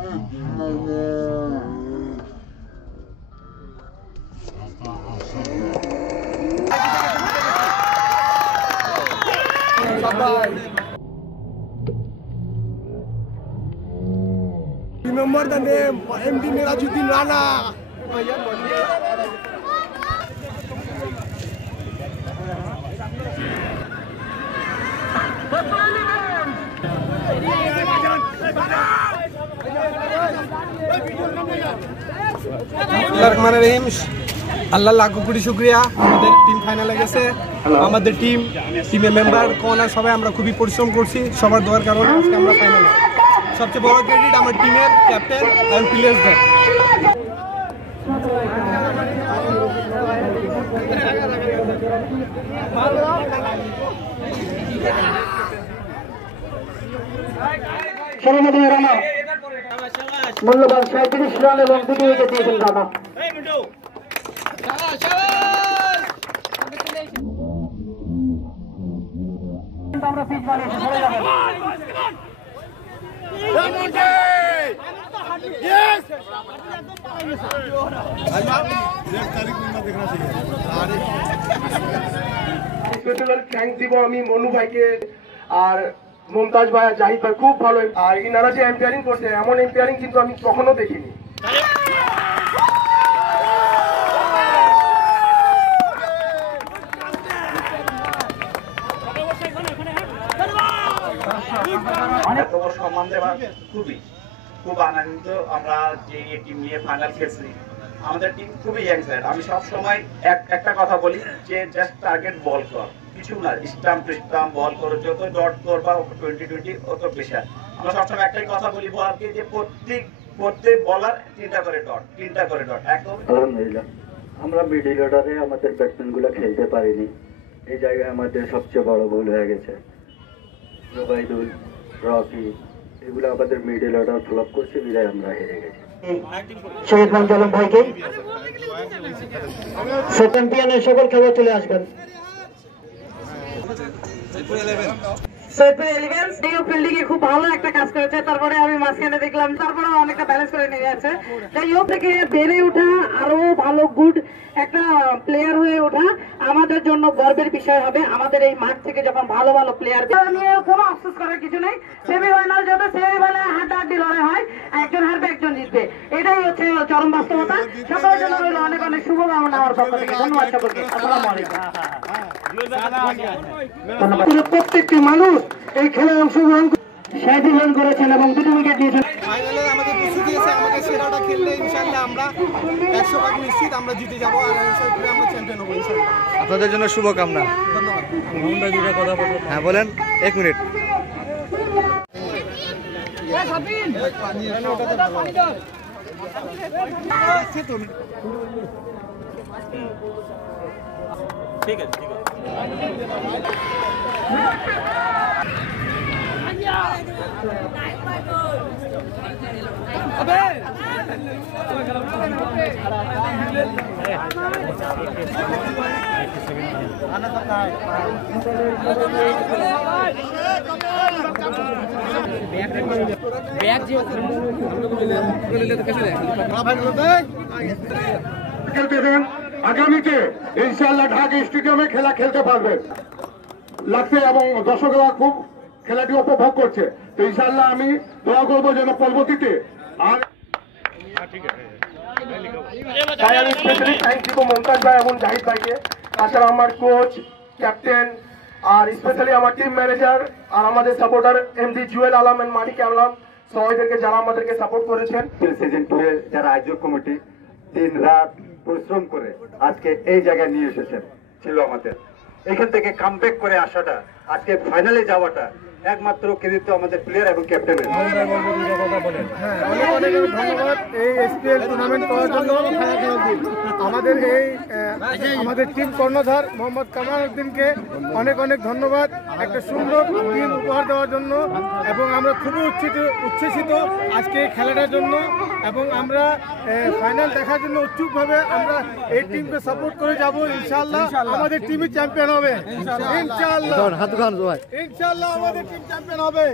Remember the name MD Mirajuddin Rana. আল্লাহ লাখ কোটি শুকরিয়া আমাদের টিম ফাইনালে গেছে আমাদের টিমের মেম্বার কোনার সবাই আমরা খুবই পরিশ্রম করছি সবার দোয়ার কারণে আজকে আমরা ফাইনালে সবচেয়ে বড় ক্রেডিট আমার টিমের ক্যাপ্টেন এবং প্লেয়ারদের রানা মূল্যবান 37 রান এবং 2 উইকেট দিয়েছেন রানা। আমরা পিচ মারি চলে যাবেন। স্পেশাল থ্যাঙ্কস দিব আমি মনু ভাইকে আর মুমতাজ ভাই জাহিদ ভাই খুব ভালো আর ইনারা যে এম্পায়ারিং করছে এমন এম্পায়ারিং কিন্তু আমি কখনো দেখিনি। সম্মান দেওয়া খুব আনন্দিত আমরা যে টিম নিয়ে ফাইনাল খেলছি আমাদের টিম খুবই ইয়াং স্যার আমি সব সময় একটা কথা বলি যে জাস্ট টার্গেট বল কর কিছু না স্টাম্প টু স্টাম্প বল করো যত ডট করবা 20-20 অত পেশা আমরা সবসময় একটাই কথা বলি বলকে যে প্রত্যেক বলার তিনটা করে ডট এখন আলহামদুলিল্লাহ আমরা মিডল অর্ডারে আমাদের ব্যাটসম্যানগুলো খেলতে পারিনি এই জায়গায় আমাদের সবচেয়ে বড় ভুল হয়ে গেছে রুবাইদুল রকি এগুলো আমাদের মিডল অর্ডার ফ্লপ করছে বিদায় আমরা হেরে গেছি শহীদ মঞ্জলম ভাইকে চ্যাম্পিয়নের সকল খেলোয়াড় চলে আসবেন। ফিল্ডিং এ খুব ভালো একটা কাজ করেছে তারপরে আমি মাঝখানে দেখলাম তারপরে অনেকটা ব্যালেন্স করে নিয়ে যাচ্ছে তাই ও থেকে বেড়ে ওঠা আরো ভালো গুড একটা প্লেয়ার হয়ে ওঠা আমাদের জন্য গর্বের বিষয় হবে আমাদের এই মাঠ থেকে যখন ভালো ভালো প্লেয়ার নিয়ে কোনো আফসোস করার কিছু নেই সেমিফাইনাল যত সেমিফাইনালে হাড্ডাহাড্ডি লড়াই হয় একজন হারবে একজন জিতবে এটাই হচ্ছে চরম বাস্তবতা সকলের জন্য রইল অনেক অনেক শুভকামনা আমার পক্ষ থেকে ধন্যবাদ সকলকে আসসালামু আলাইকুম। প্রত্যেকটি মানুষ এই খেলায় অংশগ্রহণ 37 রান করেছেন এবং 2 উইকেট দিয়েছেন। ফাইনালে আমাদের প্রস্তুতি আছে আমাদের সেরাটা খেললে ইনশাআল্লাহ আমরা 100% নিশ্চিত আমরা জিতে যাব আর আমরা চ্যাম্পিয়ন হব ইনশাআল্লাহ। আপনাদের জন্য শুভকামনা। ধন্যবাদ। আমরা দুটো কথা বলবো। হ্যাঁ বলেন 1 মিনিট। ঠিক আছে আগামীতে ইনশাআল্লাহ ঢাকা স্টেডিয়ামে খেলা খেলতে পারবে লাগছে এবং দর্শকরা খুব খেলাটি উপভোগ করছে তো ইনশাআল্লাহ আমি দোয়া করবো যেন পরবর্তীতে আর আমি স্পেশালি থ্যাংক দিব মুমতাজ ভাই এবং জাহিদ ভাইকে তাছাড়া আমার কোচ ক্যাপ্টেন আর স্পেশালি আমার টিম ম্যানেজার আর আমাদের supporter MD Jewel Alam and Manik Alam সবাইদেরকে যারা আমাদেরকে সাপোর্ট করেছেন সিজন 2 এর যারা আয়োজক কমিটি দিন রাত পরিশ্রম করে আজকে এই জায়গায় নিয়ে এসেছেন ছিল আমাদের এখান থেকে কামব্যাক করে আসাটা আজকে ফাইনালে যাওয়াটা একমাত্র কৃতিত্ব আমাদের প্লেয়ার এবং ক্যাপ্টেনের। অনেক অনেক ধন্যবাদ এই এসপিএল টুর্নামেন্ট করার জন্য আমাদের আমাদের টিম কর্ণধার মোহাম্মদ কামাল উদ্দিনকে অনেক অনেক ধন্যবাদ একটা সুন্দর টিম উপহার দেওয়ার জন্য এবং আমরা খুবই উচ্ছ্বসিত আজকে এই খেলাটার জন্য এবং আমরা ফাইনাল দেখার জন্য উৎসুকভাবে আমরা এই টিমকে সাপোর্ট করে যাব ইনশাআল্লাহ আমাদের টিমই চ্যাম্পিয়ন হবে ইনশাআল্লাহ ইনশাআল্লাহ আমাদের টিম চ্যাম্পিয়ন হবে।